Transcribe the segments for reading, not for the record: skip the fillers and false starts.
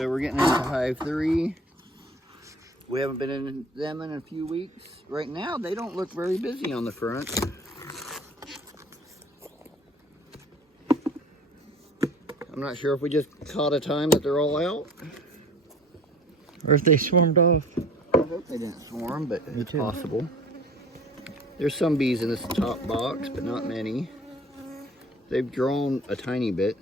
So we're getting into Hive 3. We haven't been in them in a few weeks. Right now, they don't look very busy on the front. I'm not sure if we just caught a time that they're all out. Or if they swarmed off. I hope they didn't swarm, but it's possible. There's some bees in this top box, but not many. They've drawn a tiny bit.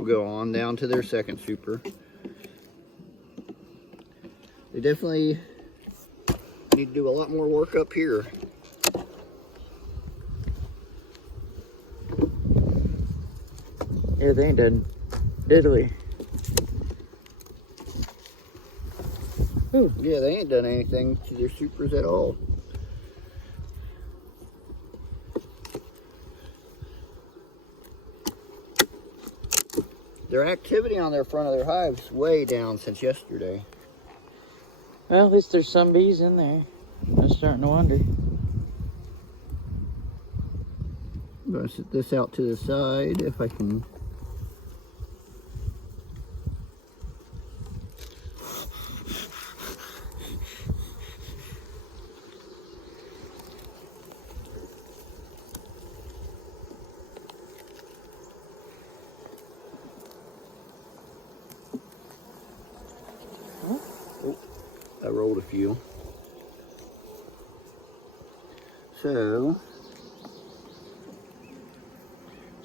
We'll go on down to their second super. They definitely need to do a lot more work up here. Yeah, they ain't done diddly. Ooh, yeah, they ain't done anything to their supers at all. Their activity on their front of their hive's way down since yesterday. Well, at least there's some bees in there. I'm starting to wonder. I'm going to set this out to the side if I can. Oh, I rolled a few. So,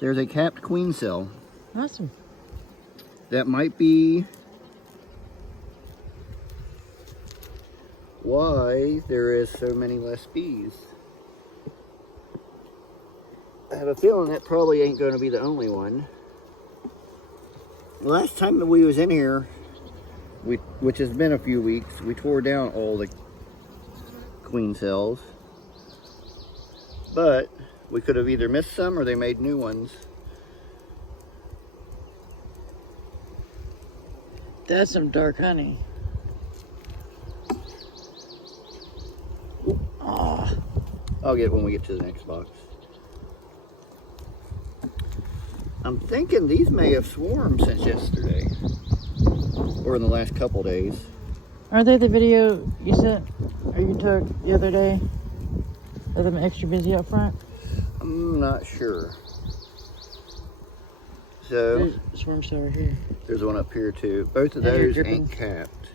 there's a capped queen cell. Awesome. That might be why there is so many less bees. I have a feeling that probably ain't going to be the only one. Last time that we was in here, which has been a few weeks, we tore down all the queen cells. But we could have either missed some or they made new ones. That's some dark honey. Oh. I'll get it when we get to the next box. I'm thinking these may have swarmed since yesterday. Or in the last couple days. Are they the video you sent or you took the other day? Are them extra busy up front? I'm not sure. So, There's a swarm cell right here. there's one up here too. Both of Yeah, those you're ain't capped.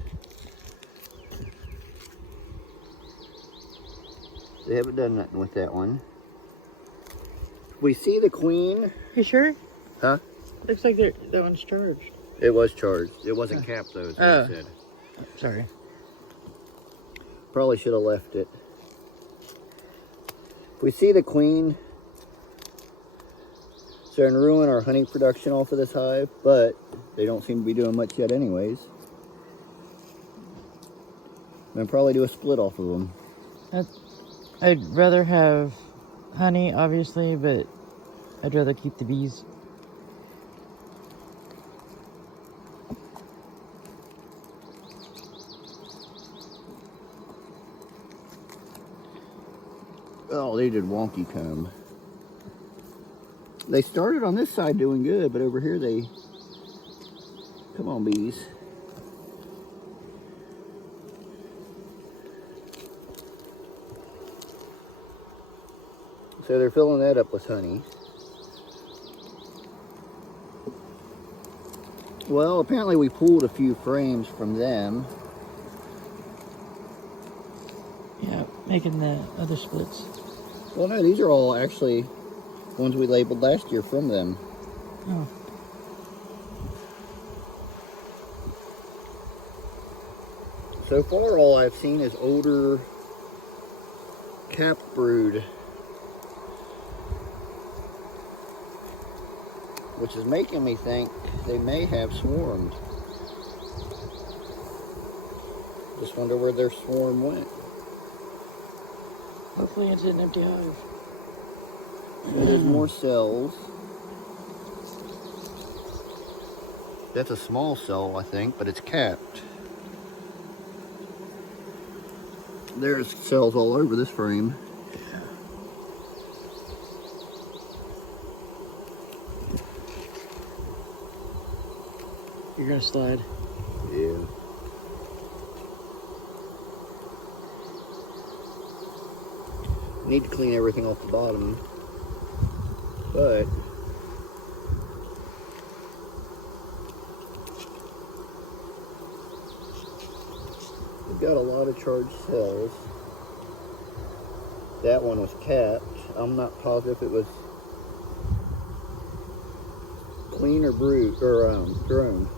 They haven't done nothing with that one. We see the queen. You sure? Huh? Looks like that one's charged. It was charged. It wasn't capped though, is what I said. Sorry. Probably should have left it. We see the queen starting to ruin our honey production off of this hive, but they don't seem to be doing much yet anyways. And probably do a split off of them. I'd rather have honey, obviously, but I'd rather keep the bees. Oh, they did wonky comb. They started on this side doing good, but over here they... Come on, bees. So they're filling that up with honey. Well, apparently we pulled a few frames from them. Yeah, making the other splits. Well, no, these are all actually ones we labeled last year from them. Oh. So far, all I've seen is older capped brood, which is making me think they may have swarmed. Just wonder where their swarm went. Hopefully it's an empty hive. There's more cells. That's a small cell, I think, but it's capped. There's cells all over this frame. You're gonna slide. Yeah. Need to clean everything off the bottom, but we've got a lot of charged cells. That one was capped. I'm not positive if it was clean or bruised or drone.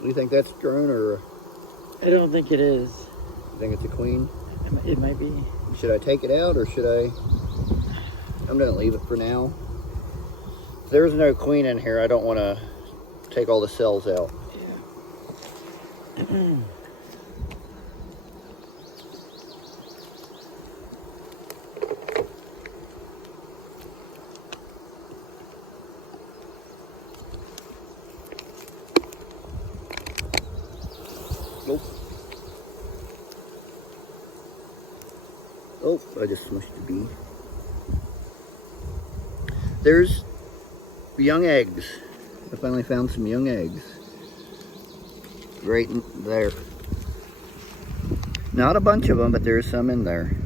Do you think that's drone or? I don't think it is. You think it's a queen? It might be. Should I take it out or should I? I'm gonna leave it for now. If there's no queen in here, I don't want to take all the cells out. Yeah. Nope. Oh, I just smushed the bee. There's young eggs. I finally found some young eggs. Right in there. Not a bunch of them, but there's some in there.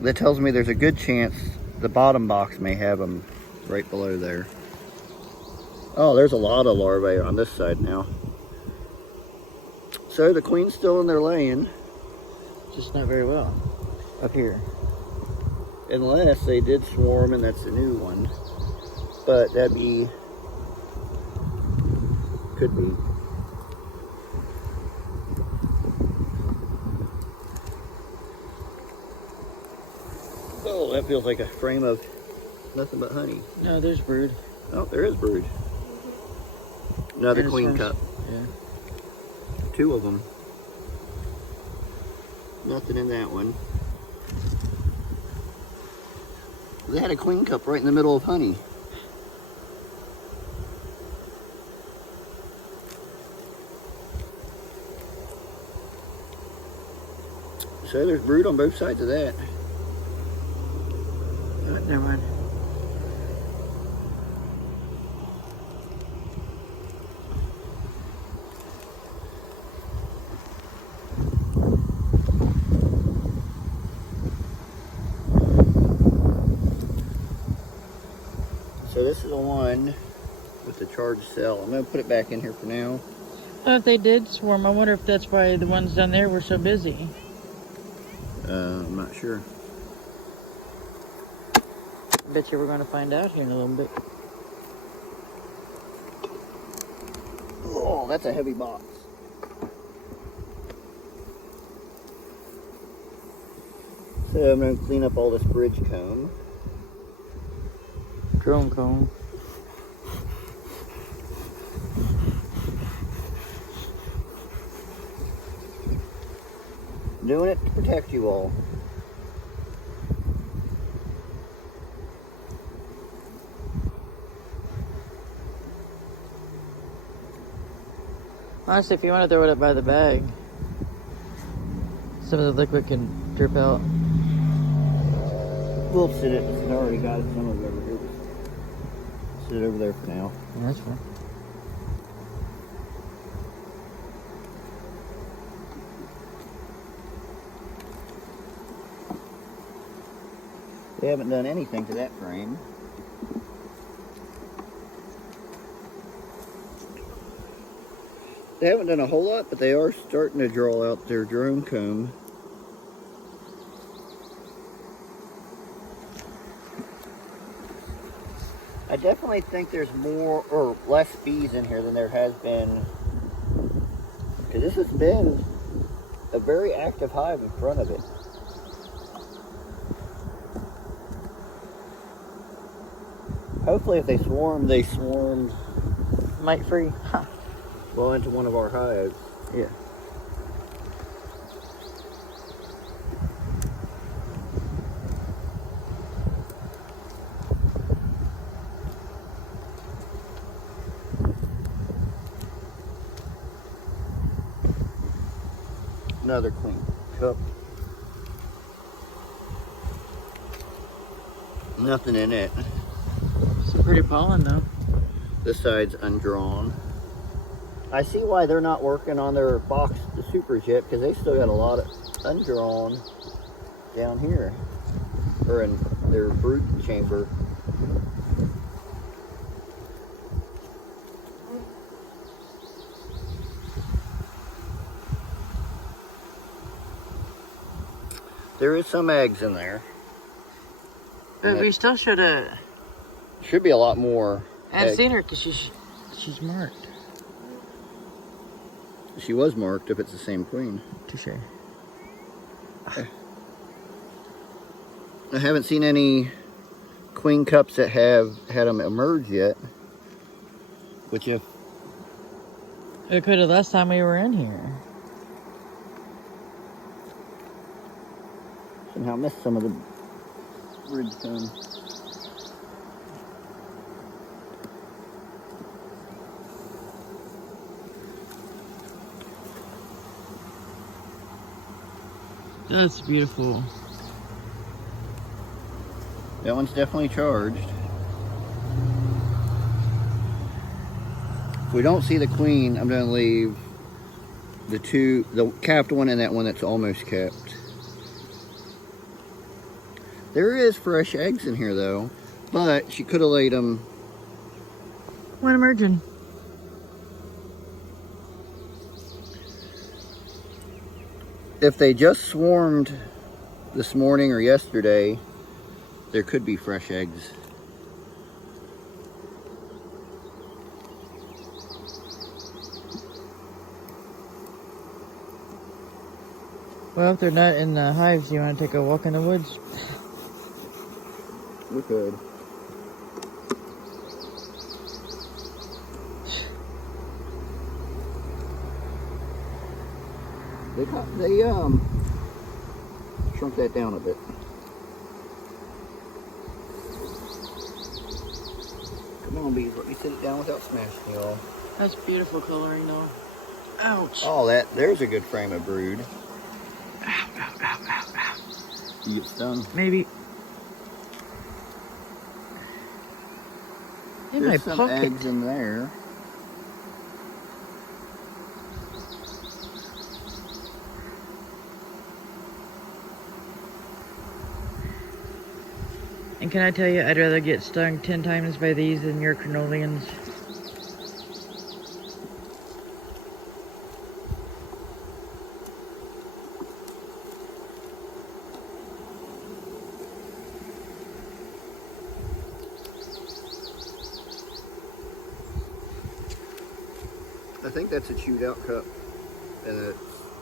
That tells me there's a good chance the bottom box may have them right below there. Oh, there's a lot of larvae on this side now. So the queen's still in there laying. Just not very well up here. Unless they did swarm and that's a new one. But that'd be, could be. Oh, that feels like a frame of nothing but honey. No, there's brood. Oh, there is brood. Another There's queen some. cup. Yeah. 2 of them. Nothing in that one. They had a queen cup right in the middle of honey. So there's brood on both sides of that. Oh, never mind. So this is the one with the charged cell. I'm going to put it back in here for now. Well, if they did swarm, I wonder if that's why the ones down there were so busy. I'm not sure. I bet you we're going to find out here in a little bit. Oh, that's a heavy box. So I'm going to clean up all this bridge comb. Drone comb. Doing it to protect you all. Honestly, if you want to throw it up by the bag, some of the liquid can drip out. We'll sit it. I already got some of it over here. Sit it over there for now. Yeah, that's fine. They haven't done anything to that frame. They haven't done a whole lot, but they are starting to draw out their drone comb. I definitely think there's more or less bees in here than there has been. Because this has been a very active hive in front of it. Hopefully if they swarm Mite free. Huh. well into one of our hives. Yeah. Another queen cup. Nothing in it. Some pretty pollen though. This side's undrawn. I see why they're not working on their box, the supers yet, because they still got a lot of undrawn down here, or in their brood chamber. There is some eggs in there. But we still should have. Should be a lot more. I've seen her because she's marked. She was marked if it's the same queen. Touche. I haven't seen any queen cups that have had them emerge yet. Which if It could have last time we were in here. somehow missed some of the bridge comb. That's beautiful. That one's definitely charged. If we don't see the queen, I'm going to leave the capped one and that one that's almost capped. There is fresh eggs in here though, but she could have laid them. One emerging. If they just swarmed this morning or yesterday, there could be fresh eggs. Well, if they're not in the hives, you want to take a walk in the woods? We could. They shrunk that down a bit. Come on, bees, let me sit it down without smashing y'all. That's beautiful coloring though. Ouch. Oh, there's a good frame of brood. Ow, ow, ow, ow, ow. You get stung. Maybe. In There's my some pocket. eggs in there. And can I tell you, I'd rather get stung 10 times by these than your carnelians. I think that's a chewed out cup, and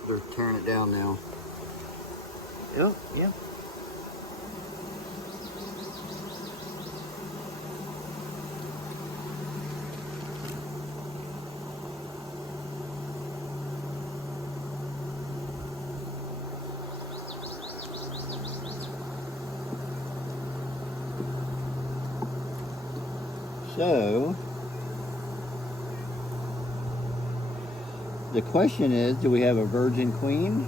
they're tearing it down now. Yep, yep. So, the question is, do we have a virgin queen?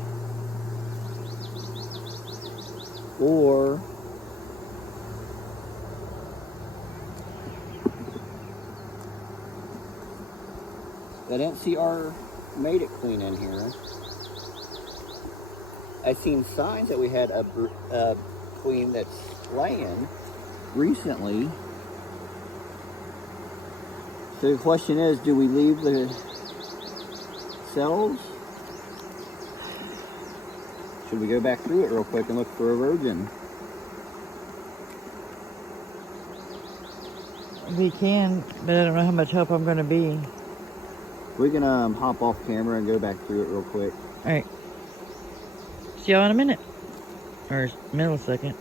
Or I didn't see our mated queen in here. I've seen signs that we had a queen that's laying recently. So the question is, do we leave the cells? Should we go back through it real quick and look for a virgin? We can, but I don't know how much help I'm going to be. We can hop off camera and go back through it real quick. Alright. See y'all in a minute. Or millisecond.